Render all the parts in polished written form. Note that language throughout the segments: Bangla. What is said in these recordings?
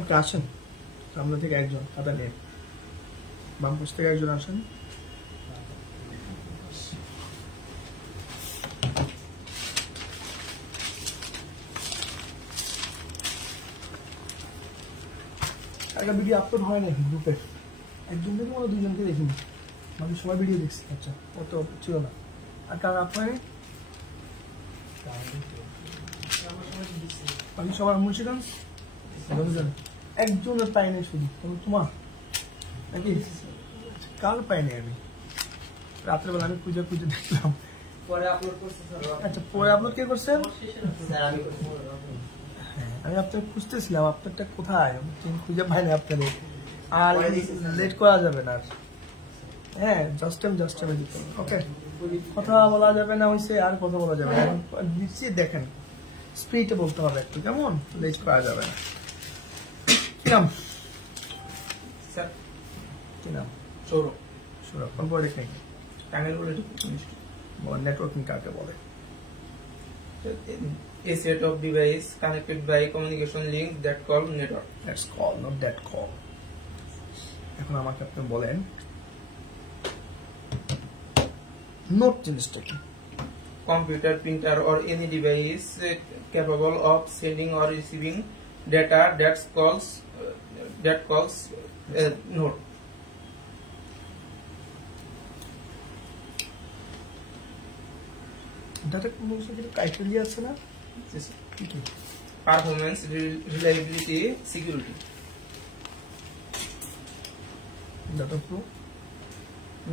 ওকে আসেন, সামনে থেকে একজন খাতা নিয়ে, বাম পাশ থেকে একজন আসেন। একটা ভিডিও আপলোড হয় নাকি গ্রুপে? একজন থেকে মানে দুজনকে দেখিনি, মানে সবাই ভিডিও দেখছি। আচ্ছা, অত ছিল না। আর কার আপ হয়নি? আমি সবার মুন্সিগঞ্জ একজনের পাই নাই শুধু, তোমার নাকি? কার পাই নাই আমি? রাত্রেবেলা আমি খুঁজে খুঁজে দেখলাম। আচ্ছা, পরে আপলোড কে করছেন? আমি আপনাকে খুঁজতেছিলাম, আপনারটা কোথায় খুঁজে পাই না আপনার। আর লেট করা যাবে না। হ্যাঁ, জাস্ট টাইমে দিতে হবে। ওকে, কথা বলা যাবে না হয়েছে, আর কথা বলা যাবে না। দিচ্ছি, দেখেন স্পিডে বলতে হবে একটু, কেমন? লেট করা যাবে না। কি নাম? কি নাম? সৌরভ। সৌরভ, কোন পলিটেকনিক? নেটওয়ার্কিং কাকে বলে? A set of devices connected by communication links that call network. That's call, not that call. এখন আমাকে আপনি বলেন নোট জিনিসটা কি? Computer, printer, or any device capable of sending or receiving data that calls node. Data কোনো ক্রাইটেরিয়া আছে না? Performance, reliability, security. Data flow?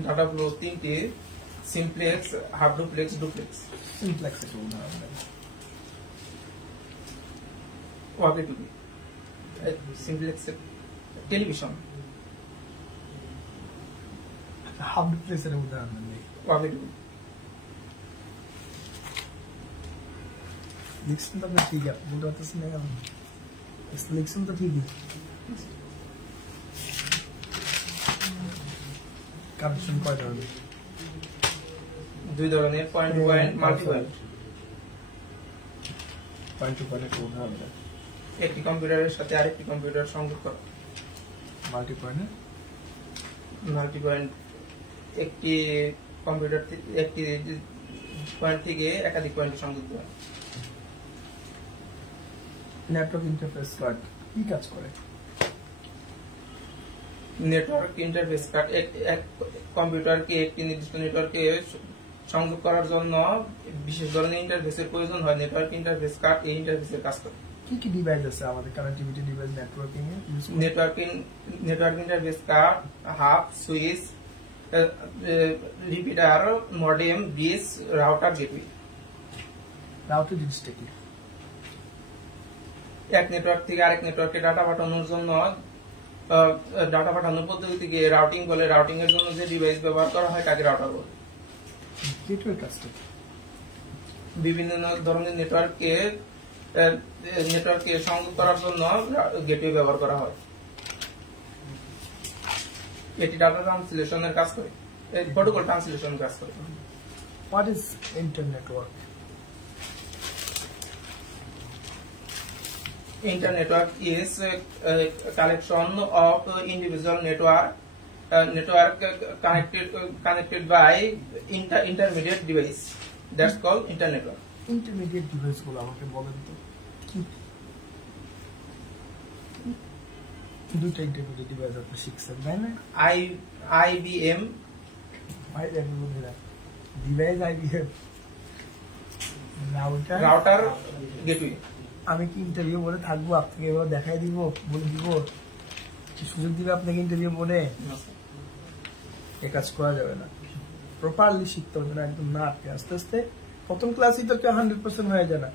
Data flow 3টি: simplex, half duplex, duplex. Simplex একটা উদাহরণ দেন। Walkie-talkie. Simplex television. হাফ ডুপ্লেক্সের উদাহরণ দেন। Walkie-talkie. লিখছেন তো আপনি ঠিকই, আপনি বলতে পারতেছেন না কেন? লিখছেন তো ঠিকই। কানেকশন কয় ধরনের? 2 ধরনের: point to point, multi point. Point to point একটা উদাহরণ দেন। একটি কম্পিউটারের সাথে আরেকটি কম্পিউটার সংযোগ করা। Multi point? মাল্টি পয়েন্ট একটি কম্পিউটার একটি পয়েন্ট থেকে একাধিক পয়েন্টে সংযোগ দেওয়া। নেটওয়ার্ক ইন্টারফেস কার্ড কি কাজ করে? নেটওয়ার্ক ইন্টারফেস কার্ড এক কম্পিউটারকে একটি নির্দিষ্ট নেটওয়ার্কে সংযোগ করার জন্য বিশেষ ধরনের ইন্টারফেসের প্রয়োজন হয়। নেটওয়ার্ক ইন্টারফেস কার্ড এই ইন্টারফেসের কাজ করে। কি কি ডিভাইস আছে আমাদের কানেক্টিভিটি ডিভাইস নেটওয়ার্কিং এ? Network interface card, hub, switch, repeater, modem, bridge, router, gateway. Router জিনিসটা কি? এক নেটওয়ার্ক থেকে আরেক নেটওয়ার্কে ডাটা পাঠানোর জন্য ডাটা পাঠানোর পদ্ধতিকে রাউটিং বলে। রাউটিং এর জন্য যে ডিভাইস ব্যবহার করা হয় তাকে রাউটার বলে। গেটওয়ে কাজটা? বিভিন্ন ধরনের নেটওয়ার্কে সংযোগ করার জন্য গেটওয়ে ব্যবহার করা হয়। এটি ডাটা ট্রান্সলেশনের কাজ করে, প্রোটোকল ট্রান্সলেশনের কাজ করে। What is internetwork? Internetwork is a collection of individual network connected by intermediate device. That's called internetwork. Intermediate device গুলো আমাকে বলেন তো কি? দুটো ইন্টারমিডিয়েট ডিভাইস আপনি শিখছেন তাই না? IBM device, IBM router, gateway. আমি কি ইন্টারভিউ বলে থাকবো? আপনাকে এবার দেখাই দিব, বলে দিব, সুযোগ দিবে আপনাকে ইন্টারভিউ বলে? এ কাজ করা যাবে না। প্রপারলি শিখতে হবে না, একদম না আপনি আস্তে আস্তে। প্রথম ক্লাসই তো 100% হয়ে যায় না,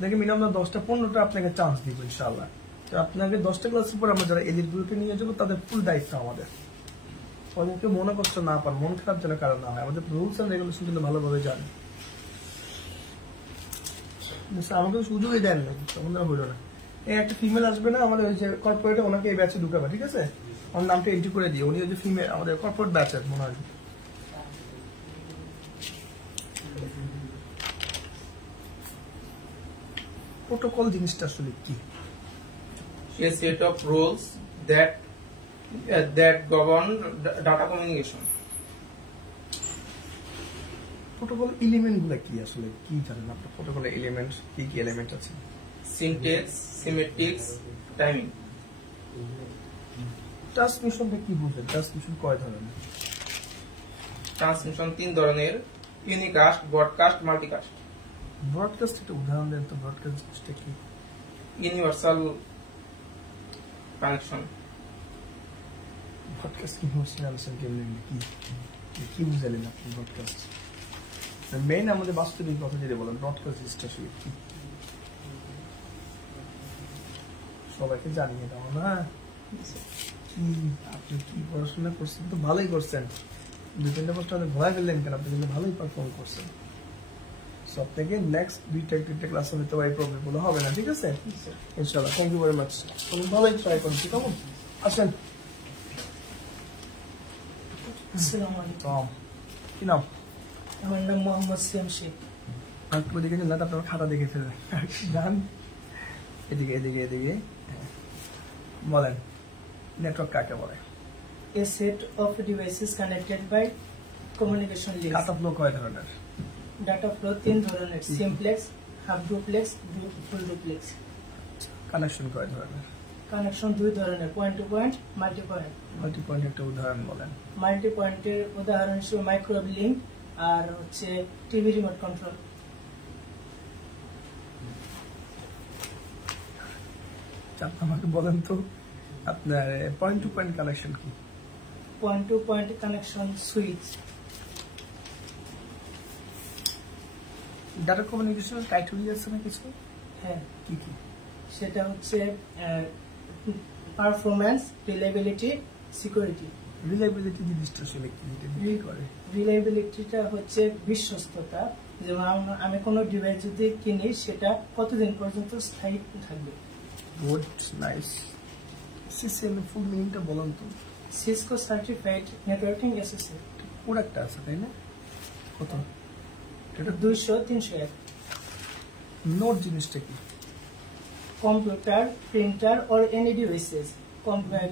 দেখে মিনিমাম 10টা-15টা আপনাকে চান্স দিব ইনশাআল্লাহ। তো আপনাকে 10টা ক্লাসের পর আমরা যারা এলিট গ্রুপে নিয়ে যাবো তাদের ফুল দায়িত্ব আমাদের। ওদেরকে মনে কষ্ট না পান, মন খারাপ যেন কারণ না হয়। আমাদের রুলস এন্ড রেগুলেশন কিন্তু ভালোভাবে জানি। আমাকে সুযোগই দেন না, তখন হলো না। এই একটা ফিমেল আসবে না আমাদের ওই যে কর্পোরেটে, ওনাকে এই ব্যাচে ঢুকাবে, ঠিক আছে? আমার নামটা এন্ট্রি করে দিই, উনি ওই যে ফিমেল আমাদের কর্পোরেট ব্যাচের মনে হয়। প্রোটোকল জিনিসটা আসলে কি? A set of rules that govern data communication. Protocol element গুলা কি আসলে কি জানেন আপনি? প্রোটোকলের এলিমেন্ট কি কি এলিমেন্ট আছে? Syntax, semantics, timing. ট্রান্সমিশনটা কি বুঝেন? ট্রান্সমিশন কয় ধরনের? ট্রান্সমিশন 3 ধরনের: ইউনিকাস্ট, ব্রডকাস্ট, মাল্টিকাস্ট। ব্রডকাস্ট একটা উদাহরণ দেন তো। ব্রডকাস্ট জিনিসটা কি? Universal connection. ব্রডকাস্ট কি হচ্ছে আলোচনা কেমন কি কি বুঝালেন আপনি ব্রডকাস্ট? মেইন আমাদের বাস্তবিক কথা যদি বলেন ব্রডকাস্ট জিনিসটা আসলে কি সবাইকে জানিয়ে দাও না। কি আপনি কি পড়াশোনা করছেন? তো ভালোই করছেন, 2-3টা বছর আপনি ভয় ফেললেন কেন? আপনি কিন্তু ভালোই পারফর্ম করছেন। সব থেকে নেক্সট 2-3টা ক্লাসে হয়তো এই প্রবলেম গুলো হবে না, ঠিক আছে ইনশাআল্লাহ। Thank you very much. তুমি ভালোই ট্রাই করুন, ঠিক আছে? আসেন। আসসালামু আলাইকুম। কি নাম? আমার নাম মোহাম্মদ সিয়াম শেখ। আপনি দেখে না আপনার খাতা দেখে ফেলবেন। গান এদিকে এদিকে এদিকে বলেন, নেটওয়ার্ক কাকে বলে? A set of devices connected by communication links. কাটা ফ্লো কয় ধরনের? Data flow 3 ধরনের: simplex, half duplex, full duplex. Connection কয় ধরনের? কানেকশন 2 ধরনের: point to point, multi point. Multi point একটা উদাহরণ বলেন। মাল্টি পয়েন্টের উদাহরণ হিসেবে মাইক্রোওয়েভ লিংক আর হচ্ছে টিভি রিমোট কন্ট্রোল। আপনি আমাকে বলেন তো আপনার পয়েন্ট টু পয়েন্ট কানেকশন কি? Point to point connection switch. Data communication criteria আছে না কিছু? হ্যাঁ, কি কি? সেটা হচ্ছে পারফরম্যান্স, রিলায়েবিলিটি, সিকিউরিটি। রিলায়েবিলিটি জিনিসটা আসলে কি করে? রিলায়েবিলিটিটা হচ্ছে বিশ্বস্ততা। যেমন আমি কোনো ডিভাইস যদি কিনি সেটা কতদিন পর্যন্ত স্থায়ী থাকবে। Good, nice. সিসিএম এর ফুল মিনিংটা বলেন তো। Cisco certified networking associate. প্রোডাক্টটা আছে তাই না? কত? এটা 200-301। নোট জিনিসটা কি? Computer, printer or any devices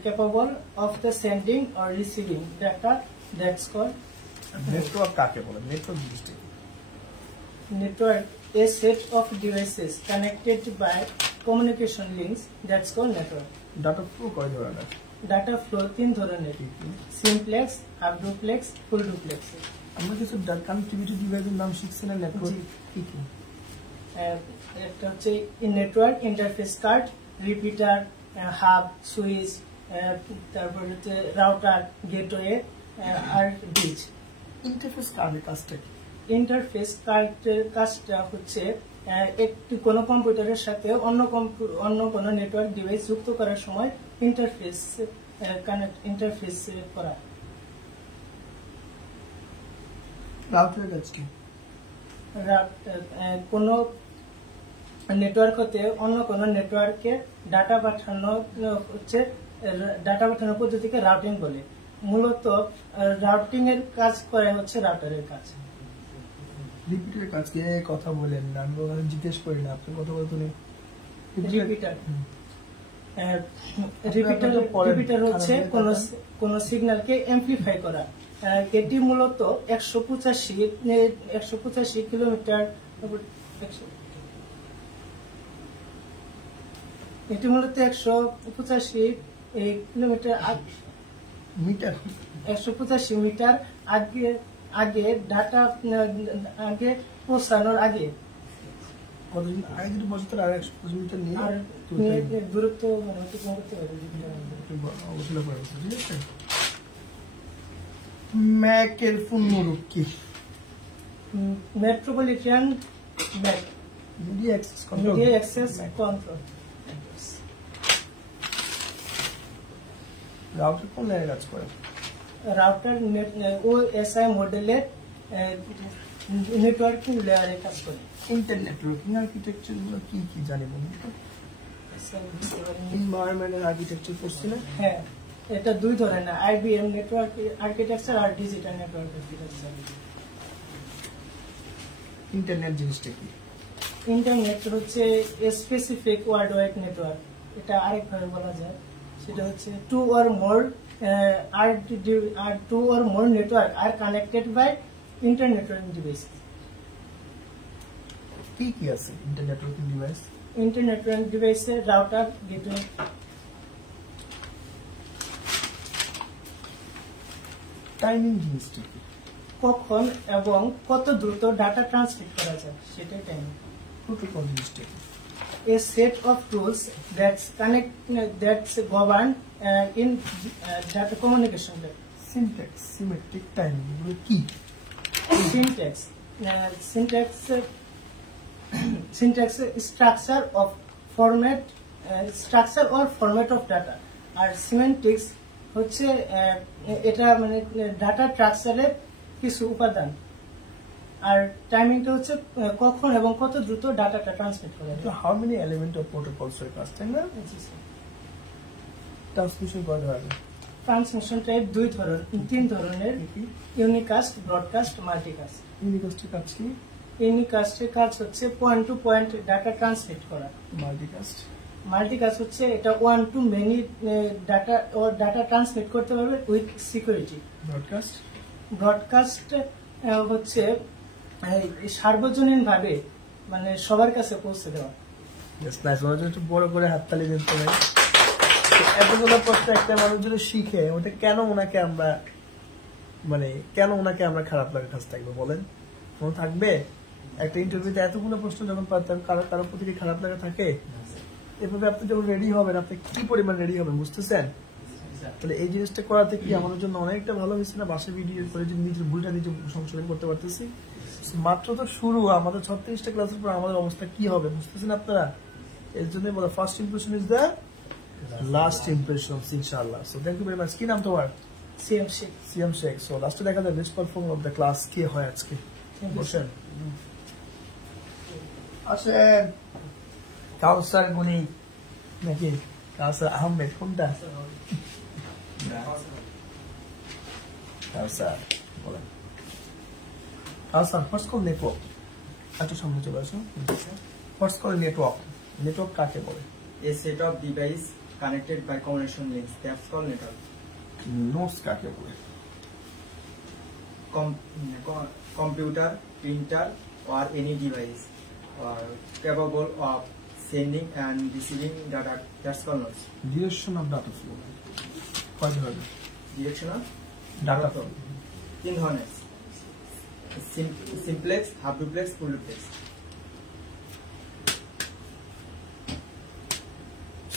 capable of the sending or receiving data that's called network কাকে বলে? নেটওয়ার্ক জিনিসটা কি? network. A set of devices connected by communication links that's called network. Data flow কয় ধরনের? ডাটা ফ্লো 3 ধরনের: কি কি? Simplex, half duplex, full duplex. আমরা কিছু কানেক্টিভিটি ডিভাইসের নাম শিখছি না নেটওয়ার্ক? জি। কি কি? একটা হচ্ছে network interface card, repeater, hub, switch, তারপর হচ্ছে রাউটার, গেটওয়ে আর ব্রিজ। ইন্টারফেস কার্ডের কাজটা কি? ইন্টারফেস কার্ডের কাজটা হচ্ছে একটি কোনো কম্পিউটারের সাথে অন্য কোনো নেটওয়ার্ক ডিভাইস যুক্ত করার সময় ইন্টারফেস করা। রাউটারের কাজ কি? কোনো নেটওয়ার্ক হতে অন্য কোনো নেটওয়ার্কে ডাটা পাঠানো হচ্ছে ডাটা পাঠানোর পদ্ধতিকে রাউটিং বলে। মূলত রাউটিং এর কাজ করে হচ্ছে রাউটারের কাজ। রিপিটারের কাজ কি? কথা বলেন না, আমি ওখানে জিজ্ঞেস করি না, আপনি কথা বলতে নেই। রিপিটার হচ্ছে কোন সিগন্যালকে এমপ্লিফাই করা। এটি মূলত 185 কিলোমিটার এটি মূলত 185 কিলোমিটার মিটার 185 মিটার আগে ডাটা আগে পৌঁছানোর আগে কতদিন আগে যদি বছর আর 125 মিটার নিয়ে আর দূরত্ব অতিক্রম করতে হবে। আলোচনা করা হচ্ছে, ঠিক আছে? ম্যাকের পূর্ণরূপ কি? Metropolitan Mac, media access control. Media access control. Router কোন লেয়ারে কাজ করে? রাউটার ওএসআই মডেলের নেটওয়ার্কিং লেয়ারে কাজ করে। ইন্টারনেট নেটওয়ার্কিং আর্কিটেকচার গুলো কি কি জানি বলুন তো? এনভায়রনমেন্টাল আর্কিটেকচার করছি না? হ্যাঁ, এটা 2 ধরনের: আইবিএম নেটওয়ার্ক আর্কিটেকচার আর ডিজিটাল নেটওয়ার্ক আর্কিটেকচার। ইন্টারনেট জিনিসটা কি? ইন্টারনেট হচ্ছে স্পেসিফিক ওয়ার্ল্ড ওয়াইড নেটওয়ার্ক, এটা আরেকভাবে বলা যায়, সেটা হচ্ছে two or more network are connected by internetworking device. কি কি আছে ইন্টারনেটওয়ার্কিং ডিভাইস? ইন্টারনেটওয়ার্কিং ডিভাইসে রাউটার, গেটওয়ে। টাইমিং জিনিসটা কি? কখন এবং কত দ্রুত ডাটা ট্রান্সমিট করা যায় সেটাই টাইমিং। প্রোটোকল জিনিসটা কি? A set of tools that's govern in data communication. Syntax, symmetric, timing, এগুলো কি? Syntax structure or format of data, আর সিমেন্টিক্স হচ্ছে এটা মানে ডাটা স্ট্রাকচারের কিছু উপাদান, আর টাইমিংটা হচ্ছে কখন এবং কত দ্রুত ডাটাটা ট্রান্সমিট করা তো যায়। How many element of protocols এর কাজ, তাই না? ট্রান্সমিশন করা হয়। ট্রান্সমিশন টাইপ তিন ধরনের, ইউনিকাস্ট, ব্রডকাস্ট, মাল্টিকাস্ট। ইউনিকাস্টের কাজ কি? ইউনিকাস্টের কাজ হচ্ছে point to point data transmit করা। মাল্টিকাস্ট? মাল্টিকাস্ট হচ্ছে এটা one to many data transmit করতে পারবে উইথ সিকিউরিটি। ব্রডকাস্ট? ব্রডকাস্ট হচ্ছে সার্বজনীন ভাবে মানে সবার কাছে পৌঁছে দেওয়া। একটু বড় করে হাততালি দিতে হবে। এতগুলো প্রশ্ন একটা মানুষ যদি শিখে, ওটা কেন ওনাকে আমরা খারাপ লাগে কাজ থাকবে বলেন? কোনো থাকবে? একটা ইন্টারভিউতে এতগুলো প্রশ্ন যখন পারতেন, কারো প্রতি কি খারাপ লাগা থাকে? এভাবে আপনি যখন রেডি হবেন, আপনি কি পরিমাণ রেডি হবেন বুঝতেছেন? তাহলে এই জিনিসটা করাতে কি আমাদের জন্য অনেকটা ভালো হয়েছে না? বাসায় ভিডিও করে যদি নিজের ভুলটা নিজে সংশোধন করতে পারতেছি। মাত্র তো শুরু, আমাদের 36টা ক্লাসের পর আমাদের অবস্থা কি হবে বুঝতেছেন আপনারা? এর জন্য বলা first impression is the last impression, ইনশাআল্লাহ। So thank you very much. কি নাম তোমার? CM Sheikh. CM Sheikh. So লাস্টে দেখা যায় best performer of the class কে হয় আজকে? বসেন। আসেন। কাউসার গুনি নাকি কাউসার আহমেদ, কোনটা? কাউসার বলেন। কাউসার, হোয়াটস কল নেটওয়ার্ক? একটু সামনে চলে আসো। হোয়াটস কল নেটওয়ার্ক? নেটওয়ার্ক কাকে বলে? A set of device connected by communication links, that's called network. Notes কাকে বলে? Computer, printer or any device capable of sending and receiving data, that's called nodes. Direction of data flow কয় ধরনের? Direction of ডাটা ফ্লো তিন ধরনের, simplex, half duplex, full duplex.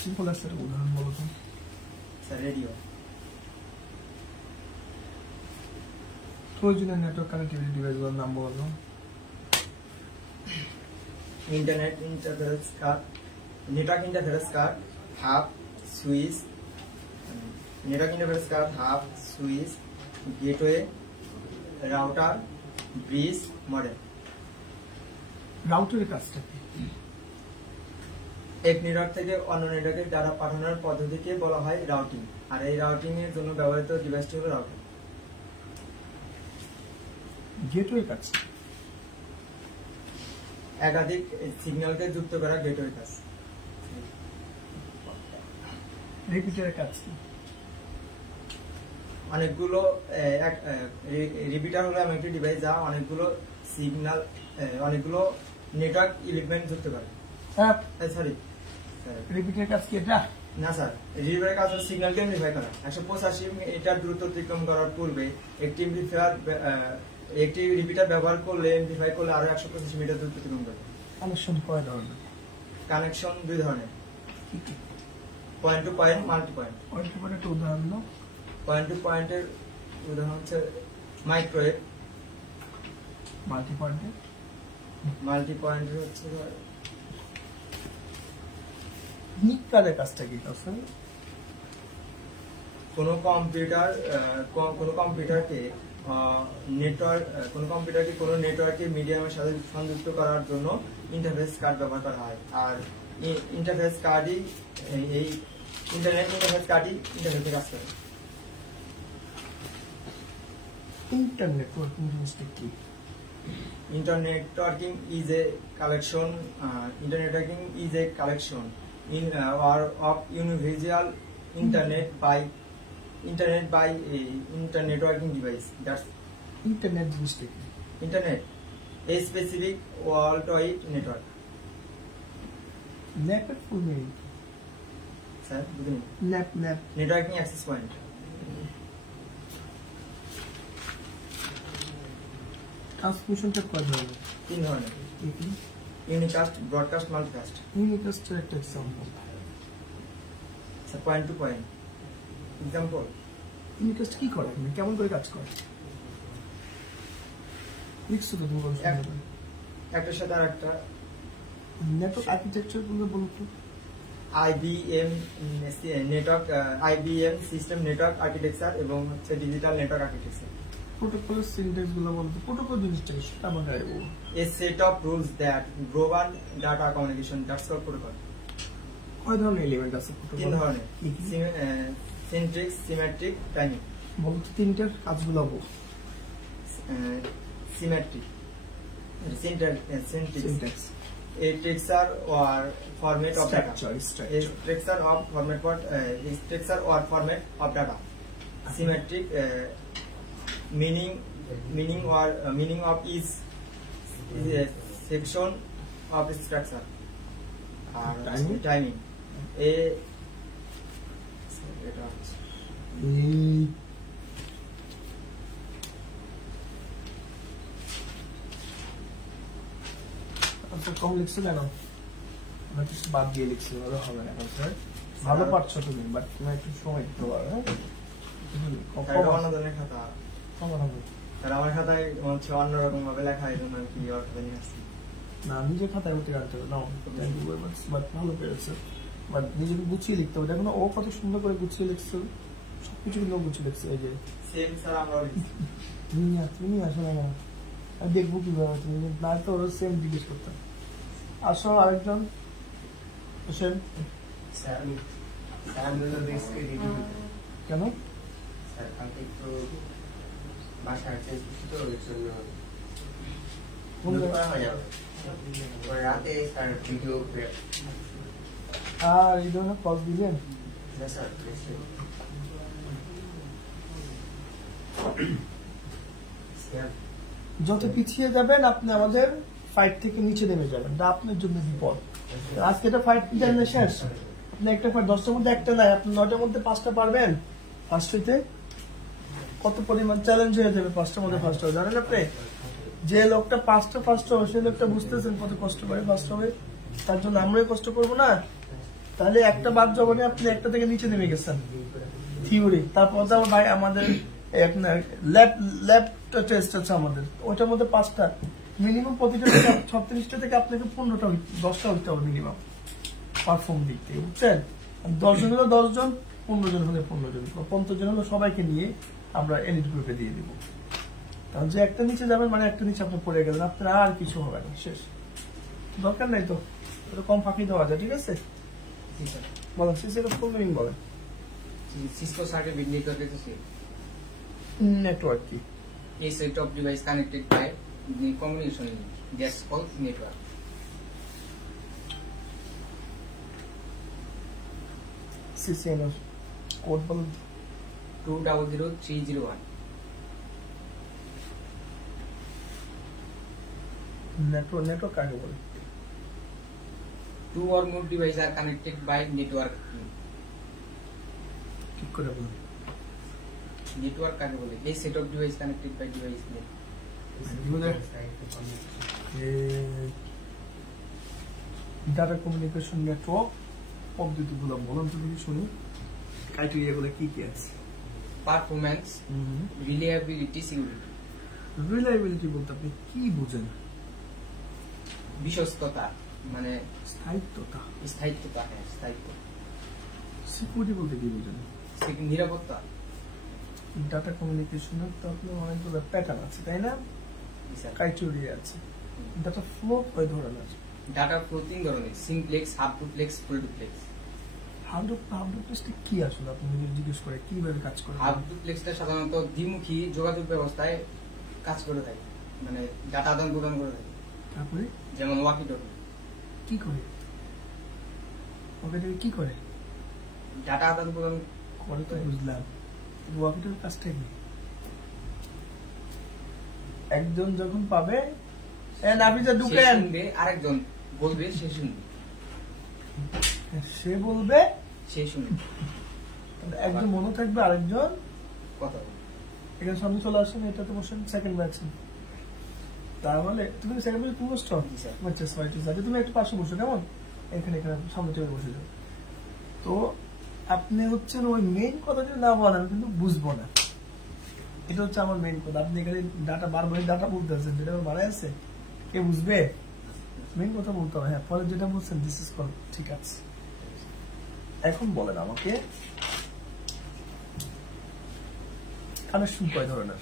Simple একটা উদাহরণ বলো তো। Sir radio. প্রয়োজনীয় নেটওয়ার্ক কানেক্টিভিটি ডিভাইসগুলোর নাম বলো। Internet interference card, network interference card, hub, switch, network interference card, hub, switch, gateway, router, bridge, modem. রাউটারের কাজটা কি? এক নেটওয়ার্ক থেকে অন্য নেটওয়ার্কে ডাটা পাঠানোর পদ্ধতিকে বলা হয় রাউটিং, আর এই রাউটিং এর জন্য ব্যবহৃত ডিভাইসটি হলো রাউটার। গেটওয়ে কাজ? একাধিক সিগন্যালকে যুক্ত করা গেটওয়ে কাজ। রিপিটারের কাজ কি? অনেকগুলো রিপিটার হলো এমন একটি ডিভাইস যা অনেকগুলো সিগন্যাল, অনেকগুলো নেটওয়ার্ক এলিমেন্ট যুক্ত করে। হ্যাঁ, সরি রিপিটারের কাজ কি এটা? না স্যার, রিপিটারের কাজ হলো সিগন্যালকে এমপ্লিফাই করা। 185 মিটার দূরত্ব অতিক্রম করার পূর্বে একটি রিপিটার ব্যবহার করলে এমপ্লিফাই করলে আরো 125 মিটার দূরত্ব অতিক্রম করে। কানেকশন কয় ধরনের? কানেকশন দুই ধরনের, point to point, multi point. Point to point একটা উদাহরণ দাও। পয়েন্ট টু পয়েন্টের উদাহরণ হচ্ছে মাইক্রোওয়েভ। মাল্টি পয়েন্টে? মাল্টি পয়েন্টের হচ্ছে নিক কার্ডের কাজটা কি? কোনো কম্পিউটারকে কোনো নেটওয়ার্কে মিডিয়ামের সাথে সংযুক্ত করার জন্য ইন্টারফেস কার্ড ব্যবহার করা হয়, আর ইন্টারফেস কার্ডই এই ইন্টারনেট ইন্টারফেস কার্ডই ইন্টারনেটে কাজ করে। ইন্টারনেটওয়ার্কিং জিনিসটা কি? Internet networking is a collection. Internet networking is a collection or of individual internet by a internet networking device. That's internet জিনিসটা কি? internet, a specific worldwide network. ন্যাপের ফুল মিনিং Sir, বুঝলেন? NAP Networking access point. ট্রান্সমিশনটা কয় ধরনের? 3 ধরনের: কি কি? unicast, broadcast, multicast. ইউনিকাস্টের একটা example. Sir, point to point. Example. Unicast কি করে, মানে কেমন করে কাজ করে? লিখছো তো তুমি বলছো একটার সাথে আরেকটা নেটওয়ার্ক আর্কিটেকচার গুলো বলো তো। IBM network, IBM system network architecture এবং হচ্ছে ডিজিটাল নেটওয়ার্ক আর্কিটেকচার। প্রোটোকলের সিনট্যাক্স গুলো বলো তো। প্রোটোকল জিনিসটা কি সেটা আমাকে আগে বলো। A set of rules that govern data communication. That's called protocol. কয় ধরনের এলিমেন্ট আছে প্রোটোকল? 3 ধরনের: কি কি? সিনট্রিক, সিমেট্রিক, টাইমিং। বলো তো তিনটার কাজগুলো বলো। Symmetric, syntax. Syntax, A structure or format of data. A structure structure or format of data. Symmetric, meaning of each section of the structure. Timing. আচ্ছা কম লিখছো কেন? আমরা কিছু বাদ দিয়ে লিখছি, ভালো হবে না এখন স্যার। ভালো পারছো তুমি, বাট তুমি একটু সময় দিতে পারো। অন্যজনের খাতা, আমার খাতায় হচ্ছে অন্যরকম ভাবে লেখা, এই জন্য কি খাতা নিয়ে আসছি না, নিজের খাতায় উঠে আনতে হবে। নাও, thank you very much, but ভালো পেরেছে। বাট নিজেকে গুছিয়ে লিখতে হবে। দেখো না ও কত সুন্দর করে গুছিয়ে লিখছে, সবকিছু কিন্তু গুছিয়ে লিখছে। এই যে সেম স্যার আমরাও লিখছি। তুমি আসো না কেন? আমি দেখবো কিভাবে তুমি না, তো ওরা সেম জিজ্ঞেস করতাম। আসো আরেকজন হোসেন। কেন? আর এই ধরনের কল দিলেন? যত পিছিয়ে যাবেন আপনি আমাদের ফাইট থেকে নিচে নেমে যাবেন, এটা আপনার জন্য বিপদ। আজকে এটা ফাইট জানলে শেষ। আপনি একটা ফাইট 10টার মধ্যে একটা নাই, আপনি 9টার মধ্যে 5টা পারবেন। ফার্স্ট হইতে কত পরিমাণ চ্যালেঞ্জ হয়ে যাবে 5টার মধ্যে ফার্স্ট হবে, জানেন আপনি? যে লোকটা 5টা ফার্স্ট হবে সেই লোকটা বুঝতেছেন কত কষ্ট করে ফার্স্ট হবে, তার জন্য আমরাই কষ্ট করবো না? তাহলে একটা বাদ জবানে আপনি একটা থেকে নিচে নেমে গেছেন থিওরি। তারপর তো ভাই আমাদের ল্যাব টেস্ট আছে আমাদের, ওটার মধ্যে 5টা মিনিমাম, প্রতিটা 36টা থেকে আপনাকে 15টা 10টা হইতে হবে মিনিমাম পারফর্ম দিক থেকে, বুঝছেন? 10 জন হলো 10 জন, 15 জন হলে 15 জন, 50 জন হলো সবাইকে নিয়ে আমরা এলিট গ্রুপে দিয়ে দিব। কারণ যে একটা নিচে যাবেন মানে একটা নিচে আপনি পড়ে গেলেন, আপনার আর কিছু হবে না, শেষ। দরকার নাই তো, কম ফাঁকি দেওয়া যায়, ঠিক আছে? বলেন সিসির ফুল মিনিং বলেন। Cisco Circuit Network is network কি? a set of devices connected by the communication link. That's called network. সিসিএনএর কোড বলেন। 200301. নেটওয়ার্ক কাকে বলে? 2 or more devices are connected by network link. ঠিক করে বলুন। নেটওয়ার্ক কাকে বলে? a set of devices connected by device link. Data communication network পদ্ধতিগুলো বলুন তো দেখি শুনি, ক্রাইটেরিয়াগুলো কি কি আছে? Performance, reliability, security. রিলায়েবিলিটি বলতে আপনি কি বুঝেন? বিশ্বস্ততা মানে স্থায়িত্বতা। স্থায়িত্বতা, হ্যাঁ স্থায়িত্ব। সিকিউরিটি বলতে কি বুঝেন? নিরাপত্তা। ডাটা কমিউনিকেশনের তো আপনার অনেকগুলো প্যাটার্ন আছে, তাই না? ক্রাইটেরিয়া আছে। ডাটা ফ্লো কয় ধরনের? ডাটা ফ্লো 3 ধরনের: simplex, half duplex, full duplex. Half ডুপ্লেক্সটা কি আসলে আপনি জিজ্ঞেস করে কিভাবে কাজ করে? হাফ ডুপ্লেক্সটা সাধারণত দ্বিমুখী যোগাযোগ ব্যবস্থায় কাজ করে থাকে। মানে ডাটা আদান প্রদান করে থাকে। তারপরে যেমন ওয়াকি টকি কি করে? ওকে কি করে? ডাটা আদান প্রদান করে তো বুঝলাম, ওয়াকিটার কাজটা কি? একজন যখন পাবে নাফিজা ঢুকেন, আরেকজন বলবে, সে শুনবে, সে বলবে সে শুনবে, একজন মনে থাকবে, আরেকজন কথা বলবে। এখানে সামনে চলে আসেন, এটা তো বসেন সেকেন্ড ব্যাচ। তাহলে তুমি সেকেন্ড ব্যাচ তুমি বসছো, আচ্ছা সরি ঠিক আছে, তুমি একটু পাশে বসো, কেমন? এখানে এখানে সামনে চলে বসে যাও। তো আপনি হচ্ছেন ওই মেইন কথা যদি না বলেন কিন্তু বুঝবো না, এটা হচ্ছে আমার মেইন কথা। আপনি এখানে ডাটা বারবার ডাটা বলতে আছেন, যেটা বাড়াই আছে, কে বুঝবে? মেইন কথা বলতে হবে। হ্যাঁ, পরে যেটা বলছেন দিস ইজ কল, ঠিক আছে। এখন বলেন আমাকে কানেকশন কয় ধরনের?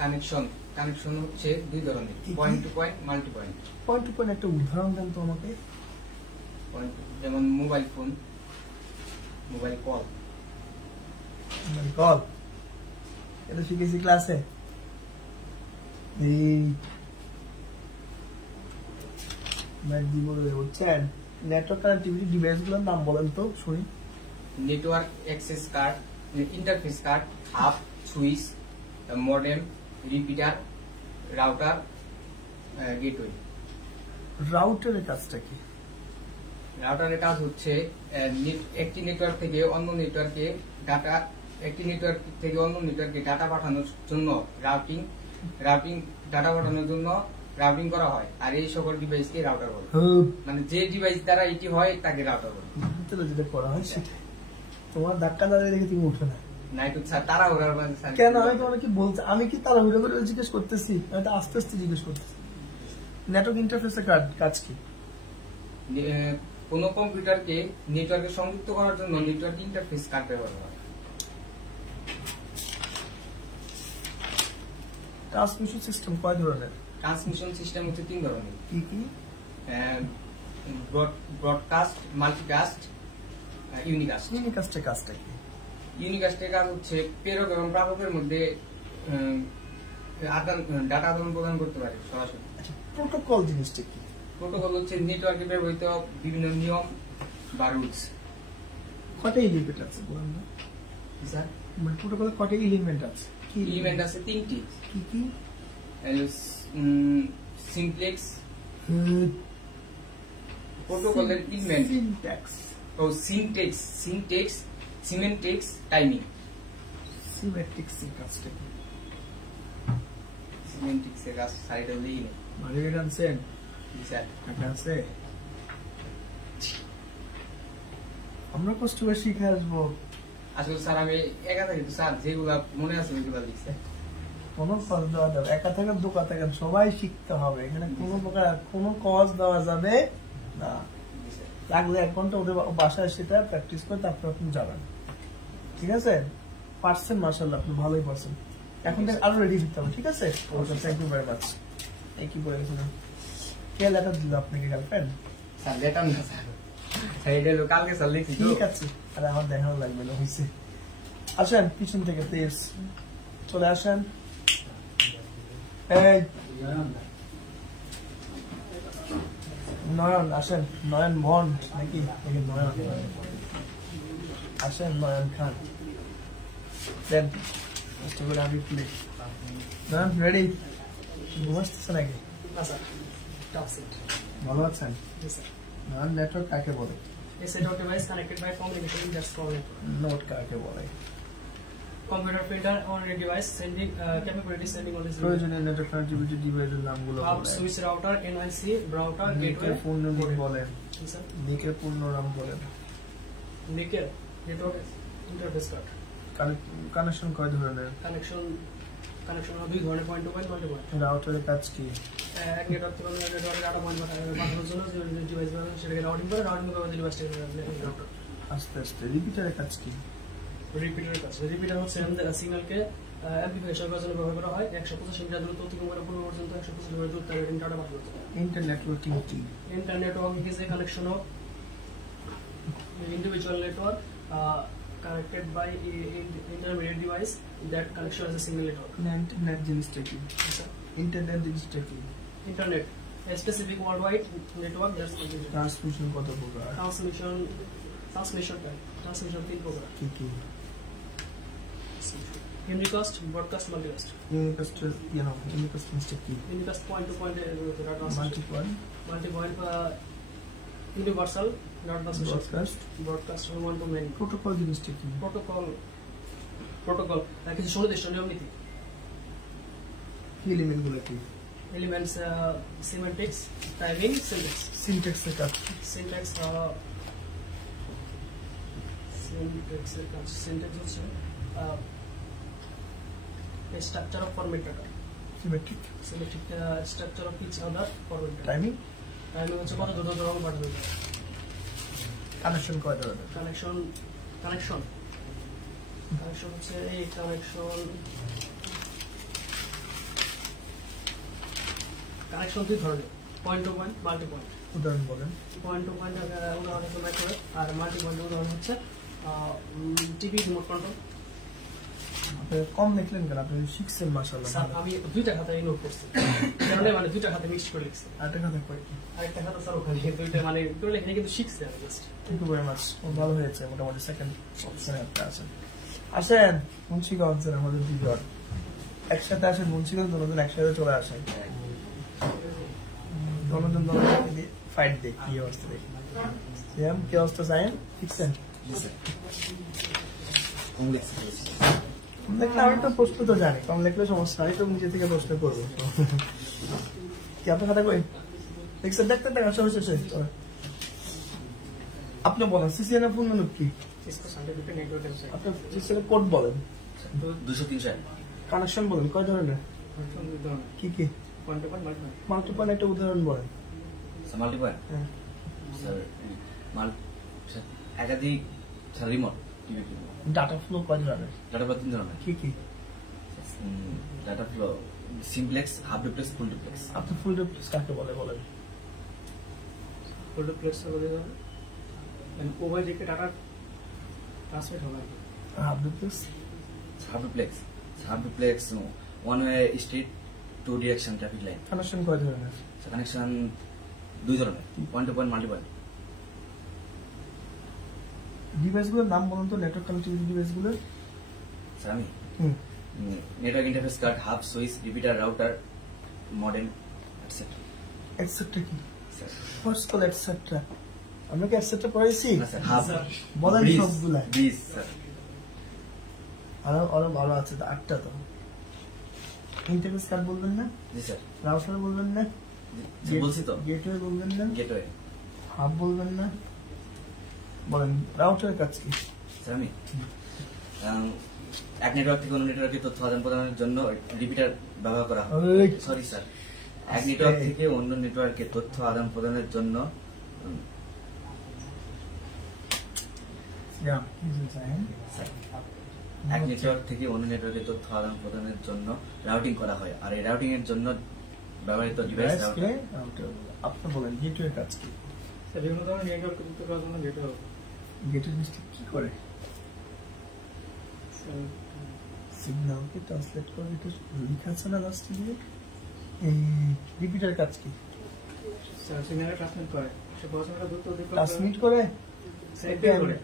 কানেকশন হচ্ছে দুই ধরনের, কি? Point to point, multi point. Point to point একটা উদাহরণ দেন তো আমাকে। যেমন mobile phone, mobile call. Call এটা শিখেছি ক্লাসে। এই বুঝছেন, নেটওয়ার্ক কানেক্টিভিটি ডিভাইস গুলোর নাম বলেন তো শুনি। Network access card, interface card, hub, switch, modem, repeater, router, gateway. রাউটারের কাজটা কি? রাউটারের কাজ হচ্ছে একটি নেটওয়ার্ক থেকে অন্য নেটওয়ার্কে ডাটা, একটি নেটওয়ার্ক থেকে অন্য নেটওয়ার্কে ডাটা পাঠানোর জন্য ডাটা পাঠানোর জন্য রাউটিং করা হয়। আর এই সকল ডিভাইসকে রাউটার বলে। মানে যে ডিভাইস দ্বারা এটি হয় তাকে রাউটার বলে। যেটা করা হয় সেটা। তোমার ধাক্কা দাঁড়িয়ে দেখে তুমি উঠো না নাইটুক স্যার তারা ওরা কেন? আমি তোমাকে কি বলছি? আমি কি তাড়াহুড়ো করে জিজ্ঞেস করতেছি? আমি তো আস্তে আস্তে জিজ্ঞেস করতেছি। নেটওয়ার্ক ইন্টারফেসের কাজ কি? কোন কম্পিউটারকে নেটওয়ার্কে সংযুক্ত করার জন্য নেটওয়ার্ক ইন্টারফেস কার্ড ব্যবহার হয়। ট্রান্সমিশন সিস্টেম কয় ধরনের? ট্রান্সমিশন সিস্টেম হচ্ছে তিন ধরনের। কি কি? Broadcast, multicast, unicast. ইউনিকাস্টের কাজটা কি? ইউনিকাস্টের কাজ হচ্ছে প্রেরক এবং প্রাপকের মধ্যে ডাটা আদান প্রদান করতে পারে সরাসরি। প্রোটোকল জিনিসটা কি? প্রোটোকল হচ্ছে নেটওয়ার্কে ব্যবহৃত বিভিন্ন নিয়ম বা রুলস। কয়টা এলিমেন্ট আছে বলেন না? স্যার মানে প্রোটোকলে কয়টা এলিমেন্ট আছে? কি এলিমেন্ট আছে? তিনটি। কি কি? সিমপ্লেক্স প্রোটোকলের এলিমেন্ট, সিনট্যাক্স ও সিনট্যাক্স, সিমেন্টিক্স, টাইমিং। সিমেট্রিক্স এর কাজটা কি? সিমেন্টিক্স এর কাজ সাইডে লিখে নেই। মানে এটা আনছেন? স্যার এটা আছে, আমরা কষ্ট করে শিখে আসবো। আসলে স্যার আমি একা থাকি তো স্যার, যেগুলা মনে আছে ওইগুলা লিখছে। কোনো কজ দেওয়া যাবে, একা থেকে দোকা থেকে সবাই শিখতে হবে। এখানে কোনো প্রকার কোনো কজ দেওয়া যাবে না। লাগলে 1 ঘন্টা ওদের বাসায় সেটা প্র্যাকটিস করে তারপর আপনি যাবেন, ঠিক আছে? পারছেন, মাশাআল্লাহ, আপনি ভালোই পারছেন। এখন থেকে আরো রেডি হতে হবে, ঠিক আছে? Thank you very much. এই কি বলে গেছিলাম, কে লেটার দিল আপনাকে? গার্লফ্রেন্ড? স্যার লেটার না স্যার, এটা হলো কালকে স্যার লিখছি। ঠিক আছে, আরে আমার দেখানো লাগবে না, হয়েছে। আসেন পিছন থেকে প্লিজ, চলে আসেন। এই নয়ন আসেন, নয়ন মন্ড নাকি নয়ন? আসেন নয়ন খান, দেন কষ্ট করে আমি প্লিজ। Nayan ready? ঘুমাচ্ছে নাকি? ভালো আছেন? নয়ন নেটওয়ার্ক কাকে বলে? Is a device connected by communication that's called note কাকে বলে? computer printer on a device sending capability sending on this প্রয়োজনীয় নেটওয়ার্ক কানেক্টিভিটি ডিভাইসের নামগুলো hub, বলেন। switch, router, NIC, router, নিকের gateway. পূর্ণ নাম বলেন। Yes, sir. নিকের পূর্ণ নাম বলেন। Nickel network interface card connection কয় ধরনের? connection দুই ধরনের, point to point, multi point. রাউটারের কাজ কি? এক নেটওয়ার্ক থেকে অন্য নেটওয়ার্কে ডাটা পয়েন্ট পাঠানোর জন্য যে ডিভাইস ব্যবহার করে সেটাকে রাউটিং করে, রাউটিং করে ডিভাইসটাকে রাউটার। আস্তে আস্তে। রিপিটারের কাজ কি? রিপিটারের কাজ, রিপিটার হচ্ছে আমাদের সিগন্যালকে অ্যামপ্লিফিকেশন করার জন্য ব্যবহার করা হয়। 125 মিটার দূরত্ব থেকে পূর্ব পর্যন্ত 125 মিটার দূরত্ব ডাটা পাঠানো যায়। ইন্টারনেটওয়ার্কিং কি? Internet networking is a collection of individual network connected by intermediate device that connection as a single network. Internet জিনিসটা কি? Yes, sir. ইন্টারনেট জিনিসটা কি? Internet, a specific worldwide network that's connected. Transmission কত প্রকার? Transmission type. Transmission 3 program. কি কি? Unicast, broadcast, multicast. Unicast unicast জিনিসটা কি? Unicast point to point data transmission. মাল্টিপয়েন্ট Multi-point universal data transmission. Broadcast Broadcast from one to many. Protocol জিনিসটা কি? Protocol কিছু সুনির্দিষ্ট নিয়ম নীতি। কি এলিমেন্টগুলো কি? Elements semantics, timing, syntax. সিনট্যাক্সের কাজ কি? Syntax হচ্ছে a structure of format data. Symmetric Symmetric structure of each other format data. Timing Timing হচ্ছে কত দ্রুত রং পাঠানো যায়। কানেকশন কয় ধরনের? Connection হচ্ছে এই কানেকশন দুই ধরনের, point to point, multi point. উদাহরণ বলেন। পয়েন্ট টু পয়েন্ট উদাহরণ হচ্ছে মাইক্রোওয়েভ, আর মাল্টি পয়েন্ট উদাহরণ হচ্ছে টিভি রিমোট কন্ট্রোল। আপনি কম লিখলেন কেন? আপনি শিখছেন মাশাআল্লাহ। স্যার আমি দুইটা খাতায় নোট করছি, কারণে মানে দুইটা খাতায় মিক্স করে লিখছি। আরেকটা কথা কই, আরেকটা খাতা স্যার ওখানে দুইটা মানে দুটো লেখা কিন্তু শিখছি আমি just. Thank you very much. ভালো হয়েছে, মোটামুটি সেকেন্ড অপশনে আপনি আছেন। আসেন মুন্সিগঞ্জ, আমাদের দুজন একসাথে আসেন। মুন্সিগঞ্জ দুজন একসাথে চলে আসেন, দুজন ফাইট দেখি কি অবস্থা দেখি। কি অবস্থা সাইন শিখছেন? দেখলে আমি তো প্রশ্ন তো জানি, কম লিখলে সমস্যা, আমি তো নিজে থেকে প্রশ্ন করবো। কি আপনার খাতা কই দেখছেন? দেখতে দেখা সব শেষে আপনি বলেন সিসিএন এর পূর্ণ রূপ কি? আপনার সিসিএন কোড বলেন। 200-300 কানেকশন বলেন কয় ধরনের? কি কি? মাল্টিপয়েন্ট একটা উদাহরণ বলেন। মাল্টিপয়েন্ট হ্যাঁ। স্যার একাধিক রিমোট ডাটা ফ্লো কয় ধরনের? ডাটা ফ্লো 3 ধরনের। কি কি? Data flow simplex, half duplex, full duplex. আপনি ফুল ডুপ্লেক্স কাকে বলে বলেন? ফুল ডুপ্লেক্স বলে যাবে মানে উভয় দিকে ডাটা ট্রান্সমিট হবে। Half duplex? Half duplex one way street, two direction traffic line. Connection কয় ধরনের? কানেকশন 2 ধরনের, point to point, multi point. ডিভাইসগুলোর নাম বলুন তো, নেটওয়ার্ক কানেক্টিভিটি ডিভাইসগুলো। স্যার আমি network interface card, hub, switch, repeater, router, modem, etcetera. Etcetera কি? First call etcetera. আমরা কি এটসেট্রা পড়াইছি? না স্যার, হাব বলেন সবগুলা। Bridge sir. আরো ভালো আছে তো, 8টা তো। ইন্টারফেস কার্ড বলবেন না? জি স্যার। রাউটার বলবেন না? জি বলছি তো। গেটওয়ে বলবেন না? গেটওয়ে। হাব বলবেন না? বলেন রাউটারের কাজ কি? স্যার আমি এক নেটওয়ার্ক থেকে অন্য নেটওয়ার্কে তথ্য আদান প্রদানের জন্য রিপিটার ব্যবহার করা হয়। সরি স্যার, এক নেটওয়ার্ক থেকে অন্য নেটওয়ার্কে তথ্য আদান প্রদানের জন্য এক নেটওয়ার্ক থেকে অন্য নেটওয়ার্কে তথ্য আদান প্রদানের জন্য রাউটিং করা হয়, আর এই রাউটিং এর জন্য ব্যবহৃত ডিভাইস রাউটার। আপনি বলেন গেটওয়ের কাজ কি? স্যার বিভিন্ন ধরনের নেটওয়ার্ক যুক্ত করার জন্য গেটওয়ে। গেটওয়ে জিনিসটা কি করে? সিগন্যালকে ট্রান্সলেট করে এটা লেখা আছে না লাস্টে দিয়ে। এই রিপিটার কাজ কি? স্যার সিগন্যাল ট্রান্সমিট করে, সে পৌঁছানোটা দ্রুত অতিক্রম ট্রান্সমিট করে করে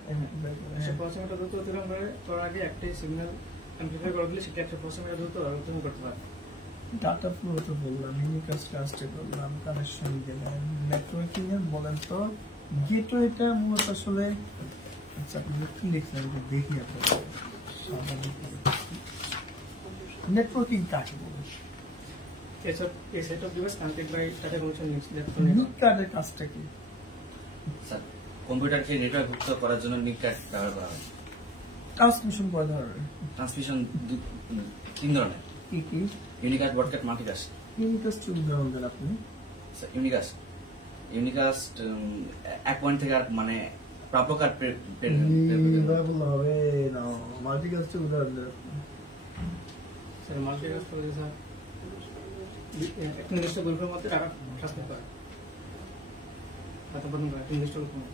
সে পৌঁছানোটা দ্রুত অতিক্রম করে করার আগে একটি সিগন্যাল অ্যামপ্লিফাই করে দিলে সেটা 100% দ্রুত অতিক্রম করতে পারে। ডাটা ফ্লো তো বললাম, ইউনিকাস্ট ট্রান্সলেট বললাম, কানেকশন দিলাম, নেটওয়ার্কিং এর বলেন তো। গেটওয়েটা মূলত আসলে আচ্ছা আপনি কি লিখলেন দেখি আপনাদের নেটওয়ার্কিং কাকে বলে? A set of devices connected by data connection links. নিক কার্ডের কাজটা কি? স্যার কম্পিউটারকে নেটওয়ার্কভুক্ত করার জন্য নিক কার্ড ব্যবহার করা হয়। ট্রান্সমিশন কয় ধরনের? ট্রান্সমিশন 3 ধরনের। কি কি? Unicast, broadcast, multicast. ইউনিকাস্ট উদাহরণ দেন আপনি। স্যার ইউনিকাস্ট এক পয়েন্ট থেকে আর মানে প্রাপ্য কার্ড হবে না, মাল্টিকাস্ট উদাহরণ দেন। স্যার মাল্টিকাস্ট হলে স্যার একটা নির্দিষ্ট গ্রুপের মধ্যে টাকা ট্রান্সফার করে,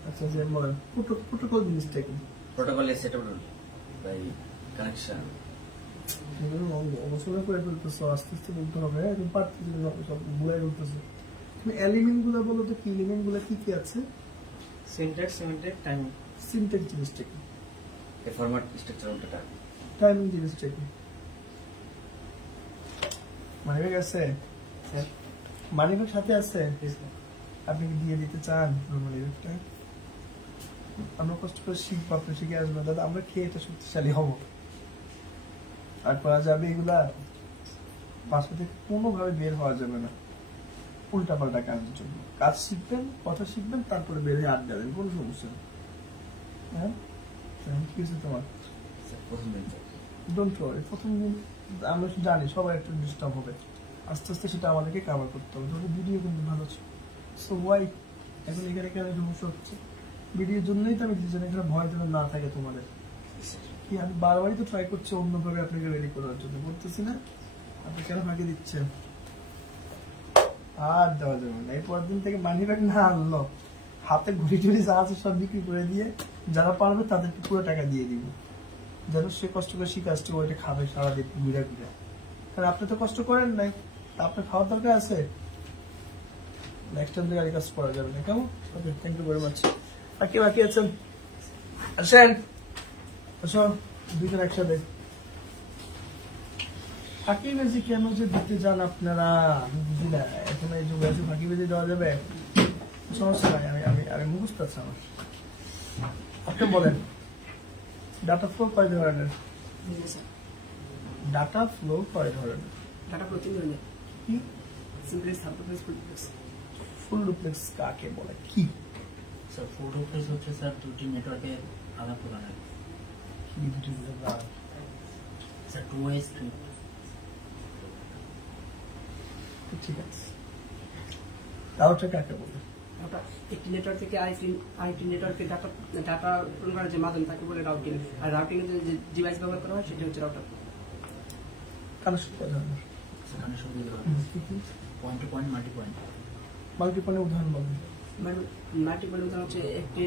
আচ্ছা যে বলেন প্রোটোকল জিনিসটা কি? protocol is settled by connection. অবসরে করে ফেলতেছো, আস্তে আস্তে বলতে হবে, তুমি পারতেছো না, সব ভুলাই ফেলতেছো। তুমি এলিমেন্ট গুলো বলো তো, কি এলিমেন্ট গুলো কি কি আছে? Syntax, semantic, timing. সিনট্যাক্স জিনিসটা কি? A format structure of data. Timing জিনিসটা কি? মানিব্যাগ আছে? মানিব্যাগ সাথে আছে? আপনি কি দিয়ে দিতে চান মানিব্যাগটা? আমরা কষ্ট করে শিখবো, আপনি শিখে আসবেন, দাদা আমরা খেয়ে এটা শক্তিশালী হবো। আর করা যাবে এগুলা, বাসা থেকে কোনোভাবে বের হওয়া যাবে না উল্টা পাল্টা কাজের জন্য। কাজ শিখবেন, কথা শিখবেন, তারপরে বের হয়ে আড্ডা দেবেন, কোনো সমস্যা নেই। হ্যাঁ, কি হয়েছে তোমার? ডোন্ট ওয়ারি, প্রথম দিন আমরা জানি সবাই একটু ডিস্টার্ব হবে, আস্তে আস্তে সেটা আমাদেরকে কাভার করতে হবে। ধরো ভিডিও কিন্তু ভালো ছিল, সো ওয়াই এখন এখানে কেন সমস্যা হচ্ছে? ভিডিওর জন্যই তো আমি যেন এখানে ভয় যেন না থাকে তোমাদের। কি আমি বারবারই তো ট্রাই করছি অন্যভাবে আপনাকে রেডি করার জন্য, বলতেছি না? আপনি কেন ফাঁকি দিচ্ছেন? আর দেওয়া যাবে না। এই পরের দিন থেকে মানি ব্যাগ না আনলো, হাতে ঘুরি টুরি যা আছে সব বিক্রি করে দিয়ে যারা পারবে তাদেরকে পুরো টাকা দিয়ে দিব, যেন সে কষ্ট করে শিখে আসছে ওইটা খাবে সারাদিন ঘুরে ঘুরে। কারণ আপনি তো কষ্ট করেন নাই, তা আপনার খাওয়ার দরকার আছে। নেক্সট টাইম থেকে আর কাজ করা যাবে না, কেমন? ওকে, থ্যাংক ইউ ভেরি মাচ। আর কে বাকি আছেন? আসেন, আসো দুইজন একসাথে। ফাঁকিবাজি কেন যে দিতে যান আপনারা, আমি বুঝি না। এখন এই যুগে আছে ফাঁকিবাজি দেওয়া যাবে? সমস্যা নাই, আমি মুখস্থ আছে আমার। আপনি বলেন, ডাটা ফ্লো কয় ধরনের? ডাটা ফ্লো কয় ধরনের? ডাটা ফ্লো 3 ধরনের। কি? সিমপ্লেক্স, সাবডুপ্লেক্স, ফুল ডুপ্লেক্স। ফুল ডুপ্লেক্স কাকে বলে? কি স্যার? ফুল ডুপ্লেক্স হচ্ছে স্যার দুটি নেটওয়ার্কের আদান প্রদানের। কি দুটি বলে? Sir 2 way strip. ঠিক আছে, রাউটার কাকে বলে? একটি নেটওয়ার্ক থেকে আরেকটি নেটওয়ার্কে ডাটা পূরণ করার যে মাধ্যম তাকে বলে রাউটিং। আর রাউটিং এর যে ডিভাইস ব্যবহার করা হয় সেটা হচ্ছে রাউটার। কানেকশন কয় ধরনের? Connection point to point, multi point. Multi পয়েন্টের উদাহরণ বলেন। মাল্টিপল উদাহরণ হচ্ছে একটি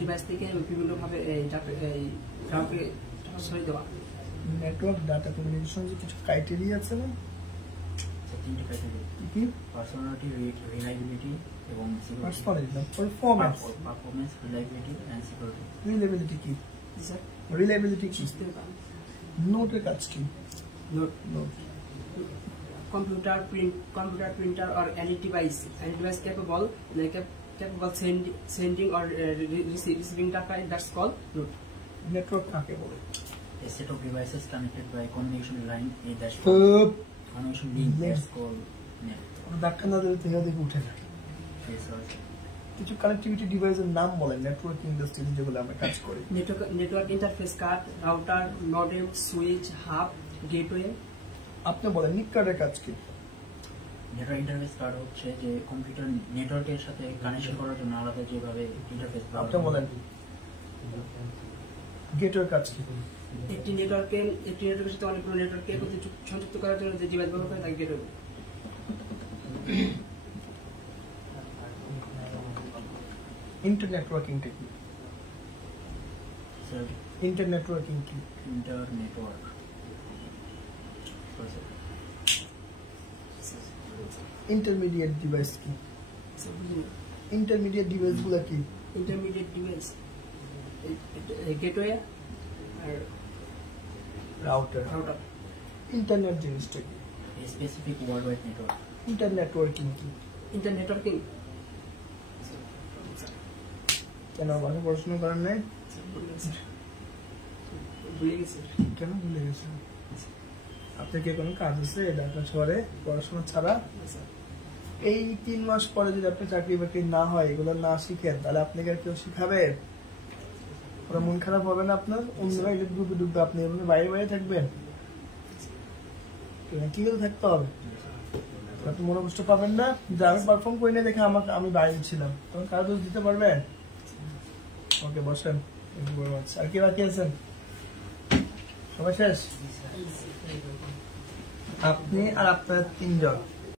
ডিভাইস থেকে বিভিন্নভাবে গ্রাহককে সরিয়ে দেওয়া। নেটওয়ার্ক ডাটা কমিউনিকেশন যে কিছু ক্রাইটেরিয়া আছে না? তিনটে ক্রাইটেরিয়া। কি? পার্সোনালিটি, রিলায়েবিলিটি এবং personality, performance, reliability and security. Reliability কি? স্যার রিলায়েবিলিটি কি? নোটের কাজ কি? Node computer, printer or any device capable sending or receiving data, that's called node. Network কাকে বলে? A set of devices connected by communication line in that communication link is called network. ধাক্কা না দিলে থেকে দেখে উঠে যায়। কিছু কানেক্টিভিটি ডিভাইসের নাম বলেন নেটওয়ার্ক ইন্ডাস্ট্রিতে যেগুলো আমরা কাজ করি। Network interface card, router, modem, switch, hub, gateway. আপনি বলেন নিক কার্ডের কাজ কি? নেটওয়ার্ক ইন্টারফেস কার্ড হচ্ছে যে কম্পিউটার নেটওয়ার্কের সাথে কানেকশন করার জন্য আলাদা যেভাবে ইন্টারফেস। আপনি বলেন গেটওয়ের কাজ কি? একটি নেটওয়ার্কের সাথে অনেকগুলো নেটওয়ার্ককে সংযুক্ত করার জন্য যে ডিভাইস ব্যবহার করে তাকে গেটওয়ে। ইন্টারনেটওয়ার্কিংটা কি? স্যার ইন্টারনেটওয়ার্কিং কি? ইন্টারনেটওয়ার্ক ইন্টারমিডিয়েট ডিভাইস কি? ইন্টারমিডিয়েট ডিভাইস গুলা কি? ইন্টারমিডিয়েট ডিভাইস গেটওয়ে আর রাউটার। ইন্টারনেট জিনিসটা কি? Specific worldwide network. Internetworking কি? ইন্টারনেটওয়ার্কিং কেন আমাকে পড়াশোনা করেন নাই? ভুলে গেছি। কেন ভুলে গেছেন? আপনার কি কোনো কাজ আছে ঢাকা শহরে পড়াশোনা ছাড়া? এই 3 মাস পরে যদি আপনি চাকরি বাকরি না হয়, এগুলো না শিখেন, তাহলে আপনাকে আর কেউ শিখাবে? ওরা মন খারাপ হবে না আপনার? অন্যরা এই গ্রুপে ডুববে, আপনি এভাবে বাইরে বাইরে থাকবেন? কি করে থাকতে হবে? আপনি মনে কষ্ট পাবেন না যে আমি পারফর্ম করি না দেখে আমি বাইরে ছিলাম, তখন কারো দোষ দিতে পারবেন? ওকে, বসেন। আর কি বাকি আছেন? সবাই শেষ? আপনি আর আপনার 3 জন